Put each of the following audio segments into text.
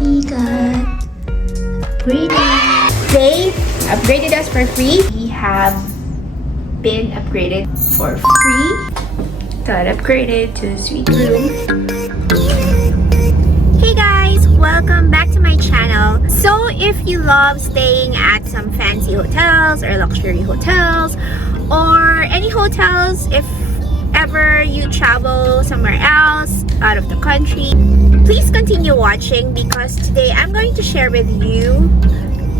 we got upgraded. They upgraded us for free. We have been upgraded for free. Got upgraded to suite room. Hey guys, welcome back to my channel. So if you love staying at some fancy hotels or luxury hotels or any hotels, if ever you travel somewhere else out of the country, please continue watching because today I'm going to share with you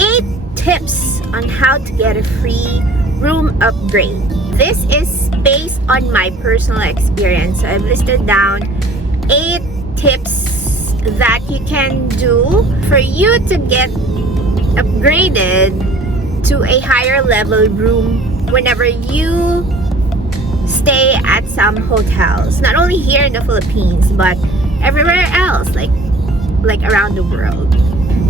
8 tips on how to get a free room upgrade. This is based on my personal experience. So I've listed down 8 tips that you can do for you to get upgraded to a higher level room whenever you stay at some hotels, not only here in the Philippines but everywhere else, like around the world.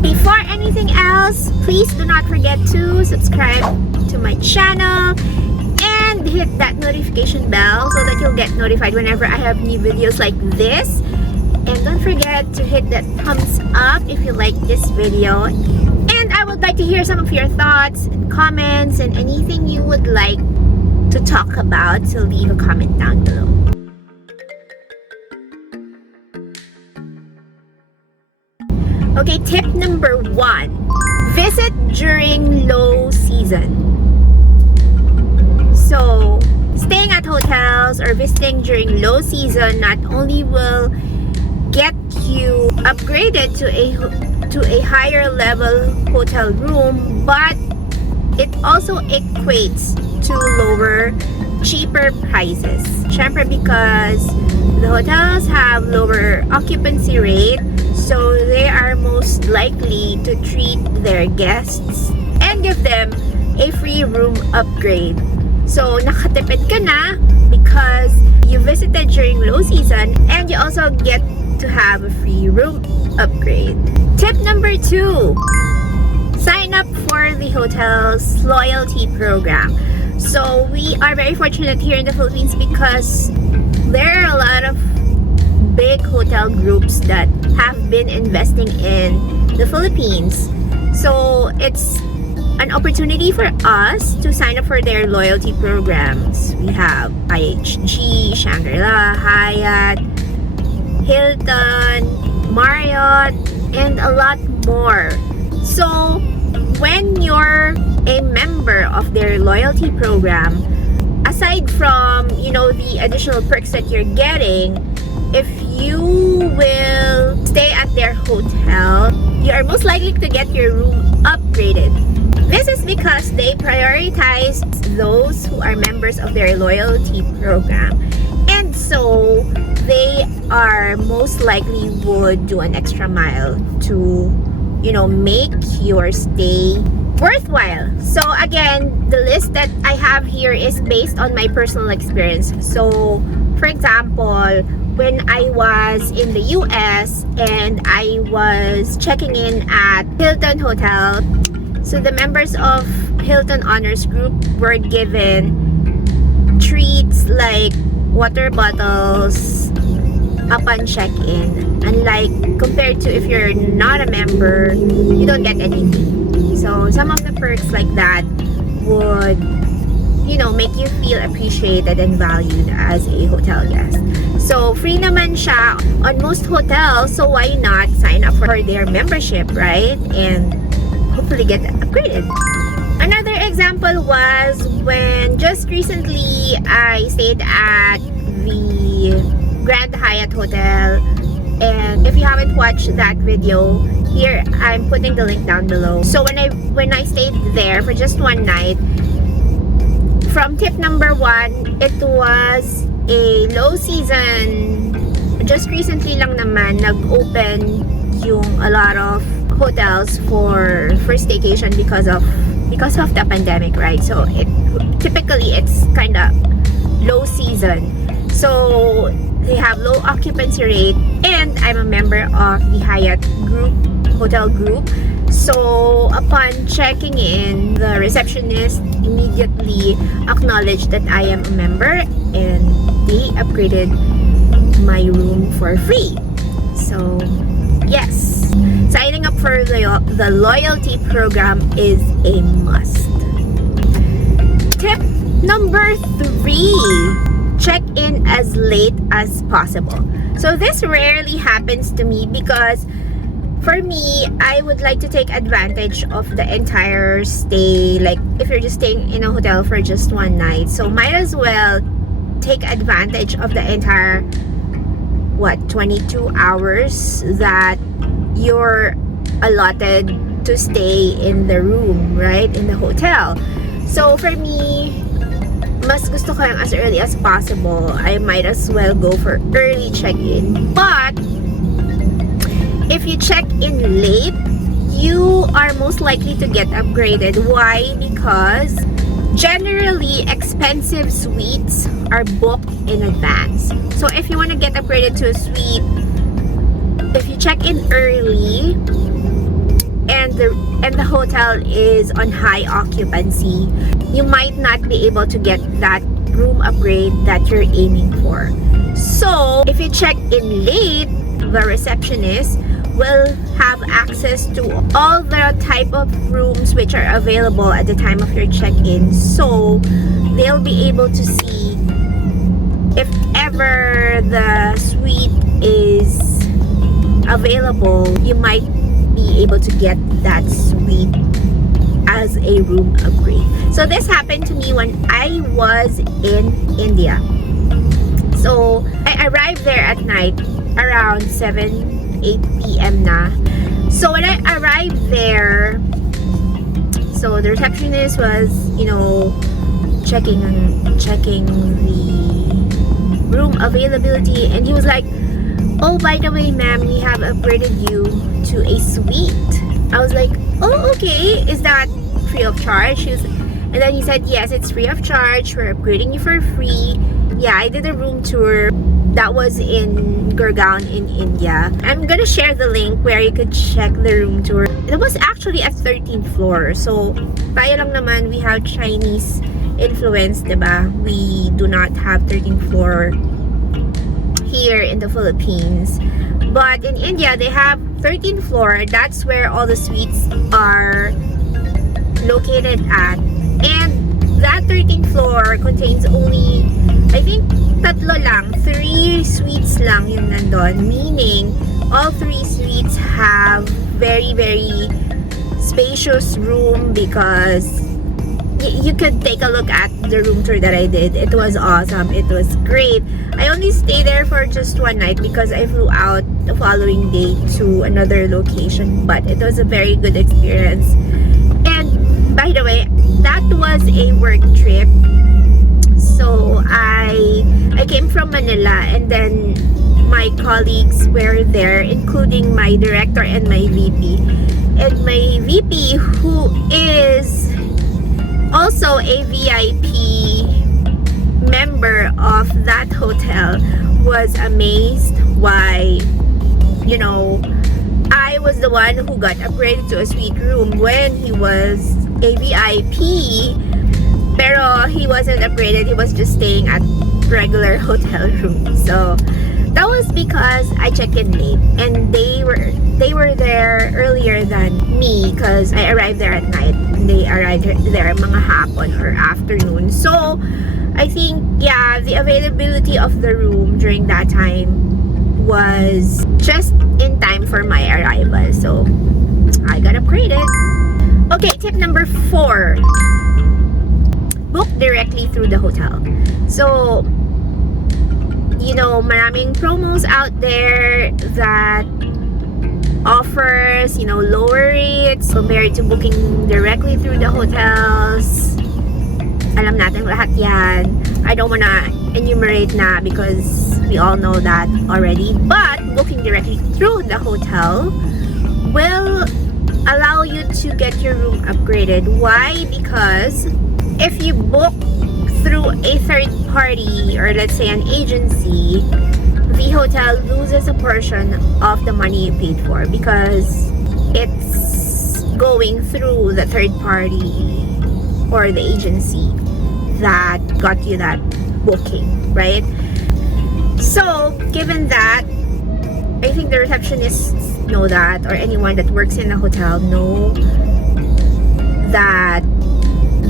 Before anything else, please do not forget to subscribe to my channel and hit that notification bell so that you'll get notified whenever I have new videos like this. And don't forget to hit that thumbs up if you like this video. And I would like to hear some of your thoughts and comments and anything you would like to talk about, so leave a comment down below. Okay, tip number 1. Visit during low season. So, staying at hotels or visiting during low season not only will get you upgraded to a higher level hotel room, but it also equates to lower, cheaper prices. Syempre because the hotels have lower occupancy rate, so they are most likely to treat their guests and give them a free room upgrade. So nakatipid ka na because you visited during low season and you also get to have a free room upgrade. Tip number 2. Sign up for the hotel's loyalty program. So we are very fortunate here in the Philippines because there are a lot of big hotel groups that have been investing in the Philippines. So it's an opportunity for us to sign up for their loyalty programs. We have IHG, Shangri-La, Hyatt, Hilton, Marriott, and a lot more. So when you're a member of their loyalty program, aside from, the additional perks that you're getting, if you will stay at their hotel, you are most likely to get your room upgraded. This is because they prioritize those who are members of their loyalty program. And so they are most likely would do an extra mile to, make your stay worthwhile. So again, the list that I have here is based on my personal experience. So for example, when I was in the US and I was checking in at Hilton Hotel, so the members of Hilton Honors Group were given treats like water bottles upon check-in. Unlike compared to if you're not a member, you don't get anything. So some of the perks like that would, make you feel appreciated and valued as a hotel guest. So free naman siya on most hotels, so why not sign up for their membership, right? And hopefully get upgraded. Another example was when just recently I stayed at the Grand Hyatt Hotel, and if you haven't watched that video, here I'm putting the link down below. So when I stayed there for just one night, from tip number 1, it was a low season. Just recently lang naman nag-open yung a lot of hotels for staycation because of the pandemic, right? So typically it's kind of low season. So they have low occupancy rate, and I'm a member of the Hyatt hotel group. So upon checking in, the receptionist immediately acknowledged that I am a member and they upgraded my room for free. So yes, so the loyalty program is a must. Tip number 3, check in as late as possible. So this rarely happens to me because for me, I would like to take advantage of the entire stay. Like if you're just staying in a hotel for just one night, so might as well take advantage of the entire 22 hours that you're allotted to stay in the room, right? In the hotel. So for me, mas gusto ko yung as early as possible. I might as well go for early check-in. But if you check in late, you are most likely to get upgraded. Why? Because generally expensive suites are booked in advance. So if you want to get upgraded to a suite, if you check in early and the hotel is on high occupancy, you might not be able to get that room upgrade that you're aiming for. So if you check in late, the receptionist will have access to all the type of rooms which are available at the time of your check-in. So they'll be able to see if ever the suite is available, you might be able to get that suite as a room upgrade. So this happened to me when I was in India. So I arrived there at night around 8 p.m. na. So when I arrived there, so the receptionist was, checking the room availability, and he was like, "Oh, by the way, ma'am, we have upgraded you to a suite." I was like, "Oh, okay. Is that free of charge?" And then he said, "Yes, it's free of charge. We're upgrading you for free." Yeah, I did a room tour. That was in Gurgaon in India. I'm gonna share the link where you could check the room tour. It was actually at 13th floor. So, tayo lang naman, we have Chinese influence, diba? We do not have 13th floor here in the Philippines. But in India, they have 13th floor. That's where all the suites are located at. And that 13th floor contains only, I think, 3 suites lang yung nandun. Meaning, all 3 suites have very, very spacious room because you could take a look at the room tour that I did. It was awesome. It was great. I only stayed there for just one night because I flew out the following day to another location. But it was a very good experience. And by the way, that was a work trip. So I came from Manila, and then my colleagues were there, including my director and my VP. And my VP, who is also a VIP member of that hotel, was amazed why, I was the one who got upgraded to a suite room when he was a VIP. Pero he wasn't upgraded, he was just staying at regular hotel room. So that was because I checked in late, and they were there earlier than me because I arrived there at night. They arrived there mga hapon or afternoon. So I think, yeah, the availability of the room during that time was just in time for my arrival. So I got upgraded. Okay, tip number 4. Book directly through the hotel. So, maraming promos out there that offers, lower rates compared to booking directly through the hotels. Alam natin lahat yan. I don't wanna enumerate na because we all know that already. But booking directly through the hotel will allow you to get your room upgraded. Why? Because if you book through a third party, or let's say an agency, the hotel loses a portion of the money you paid for because it's going through the third party or the agency that got you that booking, right? So given that, I think the receptionists know that, or anyone that works in a hotel know that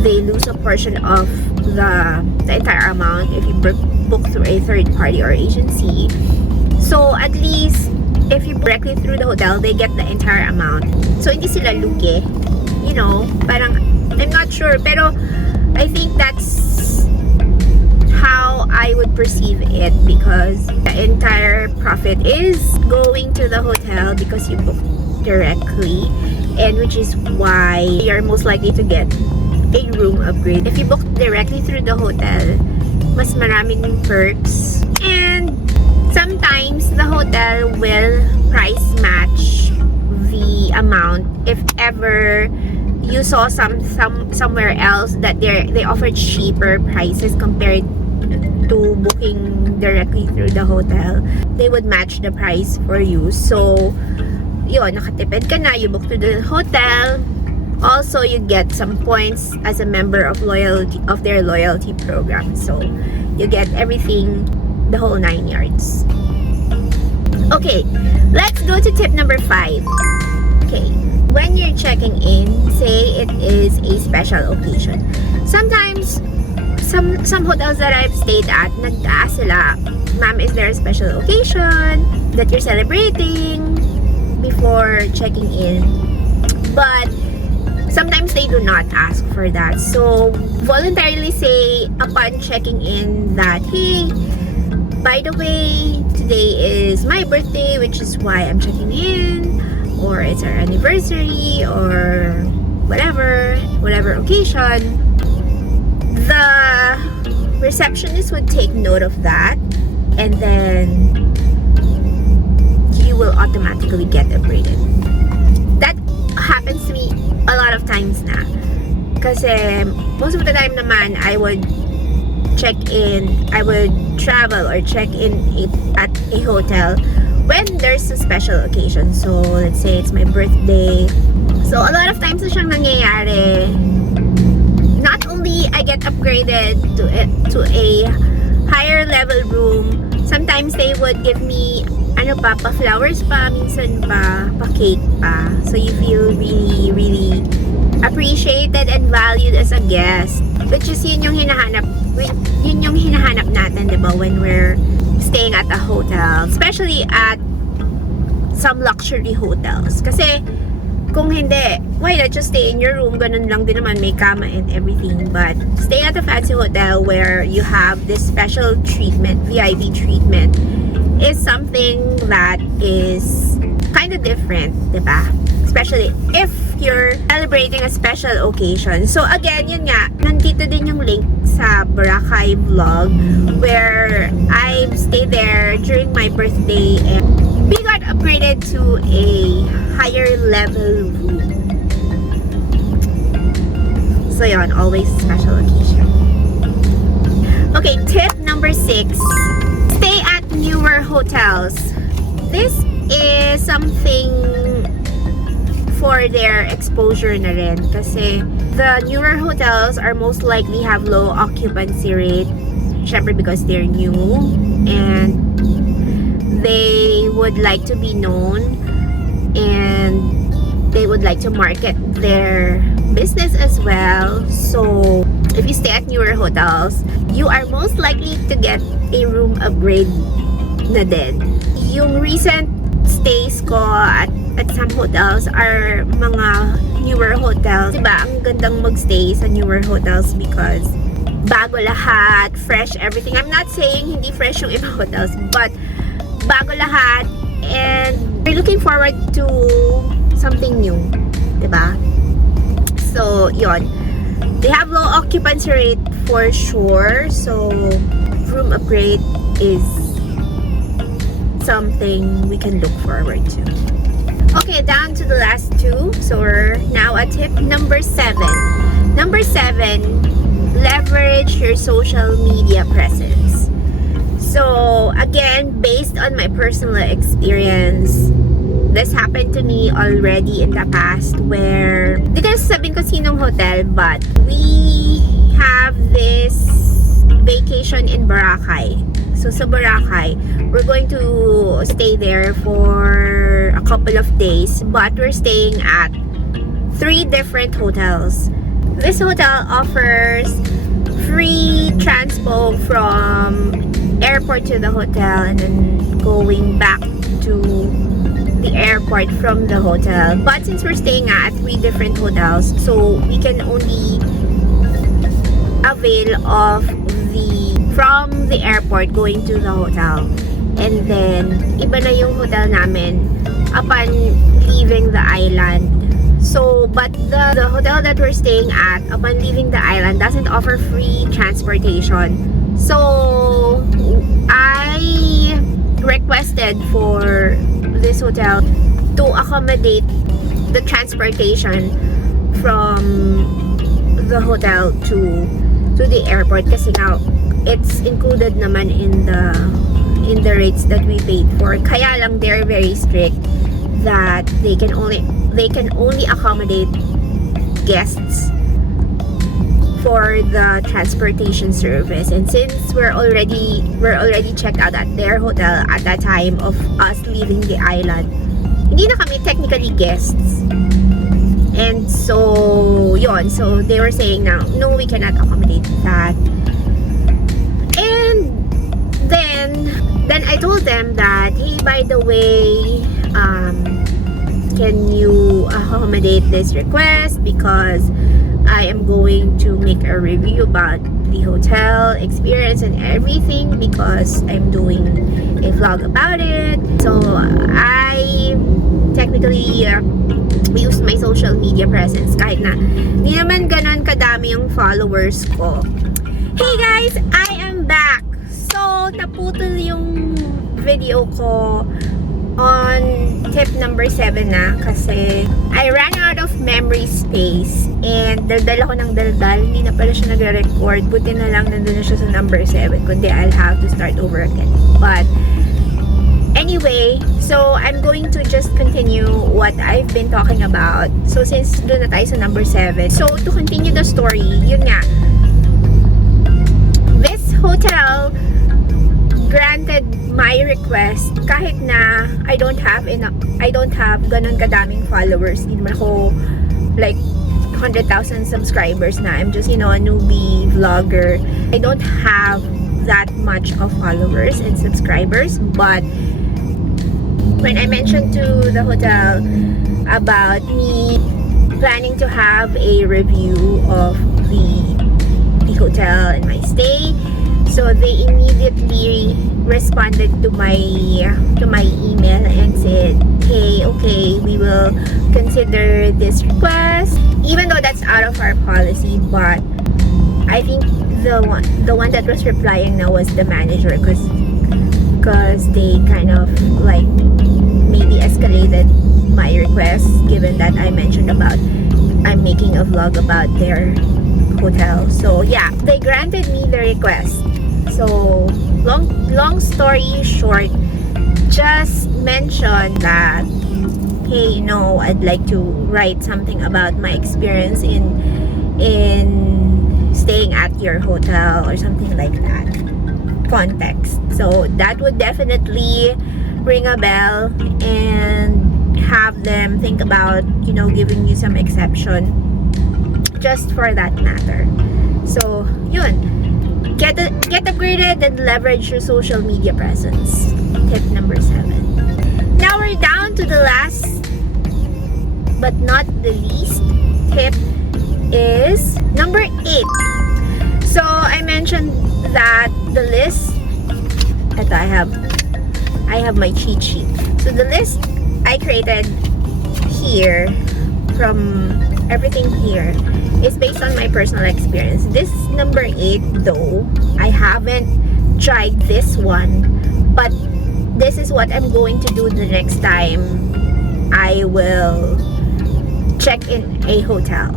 they lose a portion of the entire amount if you book through a third party or agency. So at least if you book directly through the hotel, they get the entire amount. So hindi sila lugi. You know, parang I'm not sure, pero I think that's how I would perceive it, because the entire profit is going to the hotel because you booked directly, and which is why you're most likely to get a room upgrade. If you book directly through the hotel, mas maraming perks, and sometimes the hotel will price match the amount if ever you saw somewhere else that they offered cheaper prices compared to booking directly through the hotel. They would match the price for you. So yun, nakatipid ka na, you book to the hotel. Also, you get some points as a member of their loyalty program. So you get everything, the whole 9 yards. Okay, let's go to tip number 5. Okay, when you're checking in, say it is a special occasion. Sometimes, some hotels that I've stayed at, nag-ask sila, ma'am, is there a special occasion that you're celebrating before checking in? But sometimes they do not ask for that. So voluntarily say upon checking in that, hey, by the way, today is my birthday, which is why I'm checking in, or it's our anniversary, or whatever occasion. The receptionist would take note of that, and then you will automatically get upgraded. That happens to me a lot of times na. Kasi most of the time naman, I would travel or check in at a hotel when there's a special occasion. So let's say it's my birthday. So a lot of times na siyang nangyayari. Not only I get upgraded to a higher level room, sometimes they would give me pa-flowers pa, minsan pa-cake pa. So you feel really, really appreciated and valued as a guest. Which is yun yung hinahanap natin, di ba, when we're staying at a hotel. Especially at some luxury hotels. Kasi kung hindi, why not just stay in your room? Ganun lang din naman, may kama and everything. But stay at a fancy hotel where you have this special treatment, VIP treatment, is something that is kind of different, diba? Especially if you're celebrating a special occasion. So again, yun nga, nandito din yung link sa Boracay vlog where I stayed there during my birthday and we got upgraded to a higher level room. So yun, always special occasion. Okay, tip number 6. Stay at newer hotels. This is something for their exposure na rin. Kasi the newer hotels are most likely have low occupancy rate. Syempre because they're new. And they would like to be known. And they would like to market their business as well. So if you stay at newer hotels, you are most likely to get a room upgrade na din. Yung recent stays ko at some hotels are mga newer hotels. Diba? Ang gandang magstay sa newer hotels because bago lahat, fresh everything. I'm not saying hindi fresh yung ibang hotels, but bago lahat, and we're looking forward to something new. Diba? So, yon. They have low occupancy rate for sure. So, room upgrade is something we can look forward to. Okay, down to the last 2. So, we're now at tip number 7. Number 7, leverage your social media presence. So, again, based on my personal experience, this happened to me already in the past where, di ko na sasabihin ko sinong hotel, but we have this vacation in Boracay. So sa Boracay, we're going to stay there for for a couple of days, but we're staying at 3 different hotels. This hotel offers free transpo from airport to the hotel and then going back to the airport from the hotel. But since we're staying at 3 different hotels, so we can only avail of from the airport going to the hotel. And then iba na yung hotel namin upon leaving the island. So, but the hotel that we're staying at upon leaving the island doesn't offer free transportation. So, I requested for this hotel to accommodate the transportation from the hotel to the airport kasi now it's included naman in the rates that we paid for. Kaya lang they're very strict that they can only accommodate guests for the transportation service. And since we're already checked out at their hotel at that time of us leaving the island, hindi na kami technically guests. And so yon, so they were saying now, no, we cannot accommodate that. And then I told them that, hey, by the way, can you accommodate this request, because I am going to make a review about the hotel experience and everything, because I'm doing a vlog about it. So I technically used my social media presence kahit na di naman ganon kadami yung followers ko. Hey guys, I am back. So naputol yung video ko on tip number 7 na kasi I ran out of memory space and daldal ako ng daldal, hindi na pala siya nagre-record. Buti na lang nandun na siya sa number 7, kundi I'll have to start over again. But anyway, so I'm going to just continue what I've been talking about. So since doon na tayo sa number 7, so to continue the story, yun nga, this hotel granted my request kahit na I don't have ganon kadaming followers. Hindi naman ako like 100,000 subscribers na. I'm just, a newbie vlogger. I don't have that much of followers and subscribers, but when I mentioned to the hotel about me planning to have a review of the hotel and my stay, so they immediately responded to my email and said, hey, okay, we will consider this request, even though that's out of our policy. But I think the one that was replying now was the manager, because they kind of like maybe escalated my request, given that I mentioned about I'm making a vlog about their hotel. So yeah, they granted me the request. So long story short, just mention that, hey, I'd like to write something about my experience in staying at your hotel or something like that. Context. So that would definitely ring a bell and have them think about, giving you some exception just for that matter. So yun, get upgraded and leverage your social media presence. Tip number 7. Now we're down to the last but not the least tip is number 8. So I mentioned that the list, ito, I have my cheat sheet. So the list I created here, from everything here, is based on my personal experience. This number 8 though, I haven't tried this one, but this is what I'm going to do the next time I will check in a hotel.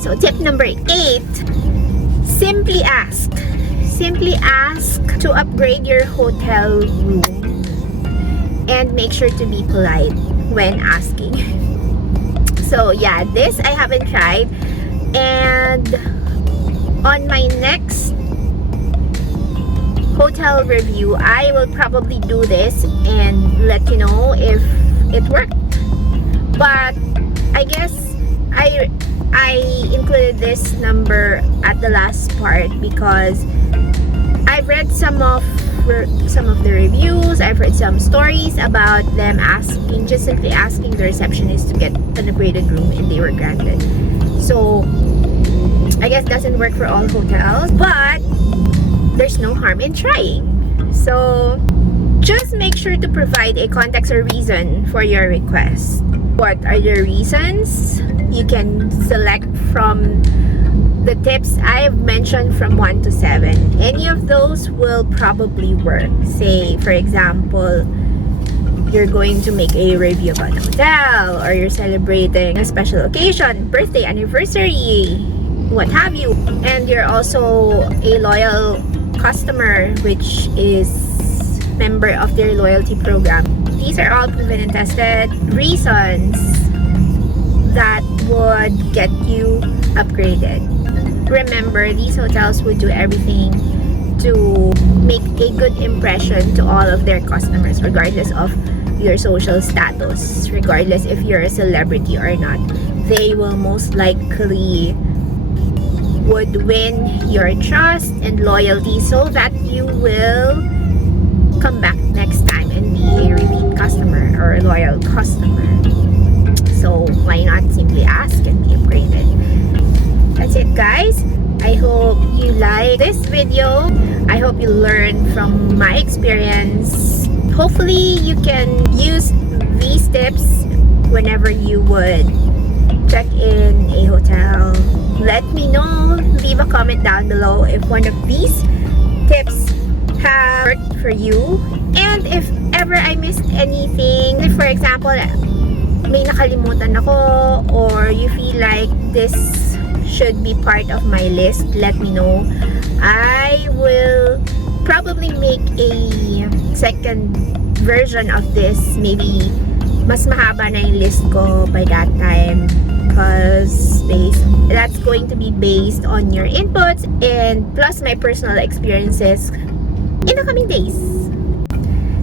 So tip number 8, simply ask to upgrade your hotel room and make sure to be polite when asking. So yeah, this I haven't tried, and on my next hotel review I will probably do this and let you know if it worked. But I guess I included this number at the last part because I've read some of the reviews. I've heard some stories about them just simply asking the receptionist to get an upgraded room, and they were granted. So I guess doesn't work for all hotels, but there's no harm in trying. So just make sure to provide a context or reason for your request. What are your reasons? You can select from the tips I've mentioned from 1 to 7. Any of those will probably work. Say, for example, you're going to make a review about a hotel, or you're celebrating a special occasion, birthday, anniversary, what have you. And you're also a loyal customer, which is member of their loyalty program. These are all proven and tested reasons that would get you upgraded. Remember, these hotels would do everything to make a good impression to all of their customers, regardless of your social status, regardless if you're a celebrity or not. They will most likely would win your trust and loyalty so that you will come back next time and be a repeat customer or a loyal customer. So why not simply ask and be upgraded? That's it, guys. I hope you like this video. I hope you learned from my experience. Hopefully you can use these tips whenever you would check in a hotel. Let me know. Leave a comment down below if one of these tips have worked for you. And if ever I missed anything, if for example, may nakalimutan ako, or you feel like this should be part of my list, let me know. I will probably make a second version of this. Maybe mas mahaba na yung list ko by that time, because that's going to be based on your inputs and plus my personal experiences in the coming days.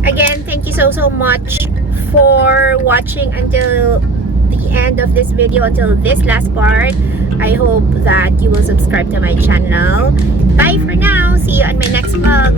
Again, thank you so much for watching until the end of this video, until this last part. I hope that you will subscribe to my channel. Bye for now. See you on my next vlog.